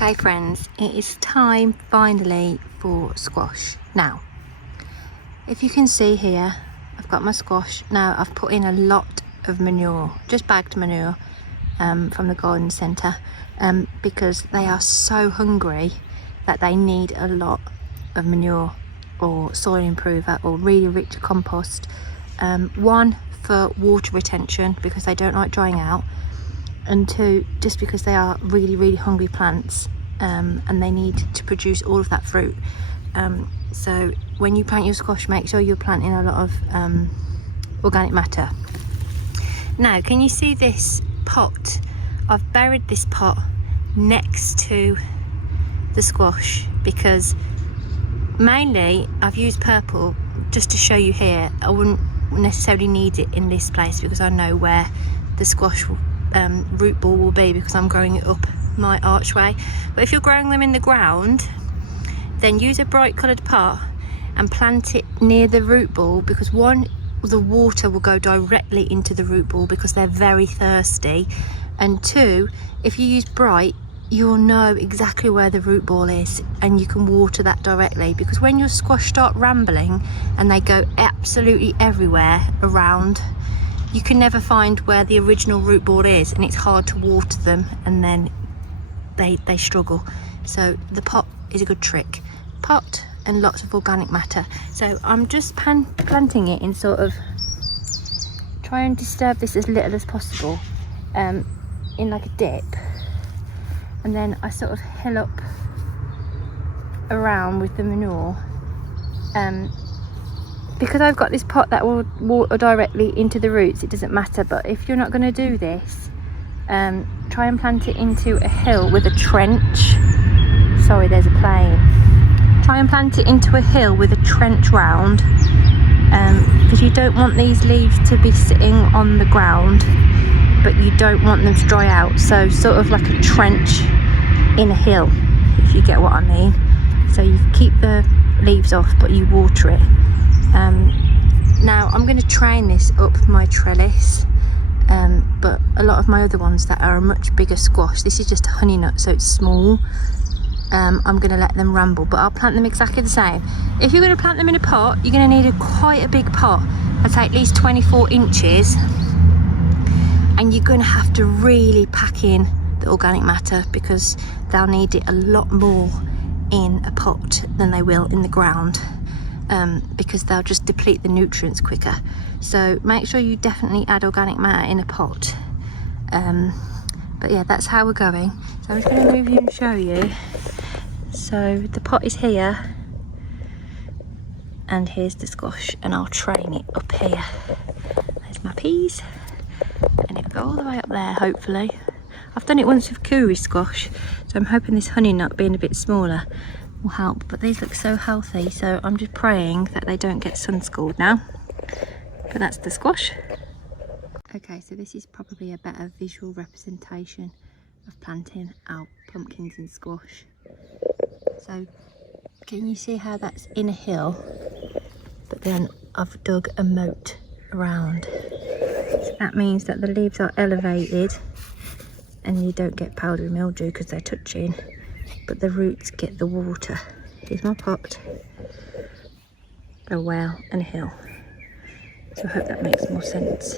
Okay friends, it is time finally for squash. Now, if you can see here, I've got my squash. Now I've put in a lot of manure, just bagged manure from the garden centre, because they are so hungry that they need a lot of manure or soil improver or really rich compost. One, for water retention because they don't like drying out, and two, just because they are really hungry plants, and they need to produce all of that fruit. So when you plant your squash, make sure you're planting a lot of organic matter. Now, can you see this pot? I've buried this pot next to the squash because mainly I've used purple just to show you here. I wouldn't necessarily need it in this place because I know where the squash root ball will be because I'm growing it up my archway. But if you're growing them in the ground, then use a bright coloured pot and plant it near the root ball, because one, the water will go directly into the root ball because they're very thirsty, and two, if you use bright, you'll know exactly where the root ball is and you can water that directly, because when your squash start rambling and they go absolutely everywhere around, you can never find where the original root ball is and it's hard to water them, and then they struggle. So the pot is a good trick. Pot and lots of organic matter. So I'm just planting it in sort of, try and disturb this as little as possible, in like a dip, and then I sort of hill up around with the manure. Because I've got this pot that will water directly into the roots, it doesn't matter. But if you're not going to do this, try and plant it into a hill with a trench. Sorry, there's a plane. Try and plant it into a hill with a trench round, because you don't want these leaves to be sitting on the ground, but you don't want them to dry out. So sort of like a trench in a hill, if you get what I mean. So you keep the leaves off but you water it. Now I'm going to train this up my trellis, but a lot of my other ones that are a much bigger squash, this is just a honey nut, so it's small. I'm going to let them ramble, but I'll plant them exactly the same. If you're going to plant them in a pot, you're going to need quite a big pot. I'd say at least 24 inches, and you're going to have to really pack in the organic matter because they'll need it a lot more in a pot than they will in the ground, because they'll just deplete the nutrients quicker. So make sure you definitely add organic matter in a pot. But yeah, that's how we're going. So I'm just going to move you and show you. So the pot is here, and here's the squash, and I'll train it up here. There's my peas, and it'll go all the way up there, hopefully. I've done it once with Kuri squash, so I'm hoping this honey nut being a bit smaller will help. But these look so healthy, so I'm just praying that they don't get sun-scalded now. But that's the squash. Okay, so this is probably a better visual representation of planting our pumpkins and squash. So can you see how that's in a hill, but then I've dug a moat around? So that means that the leaves are elevated and you don't get powdery mildew because they're touching, but the roots get the water. Here's my pot, a well and a hill. So I hope that makes more sense.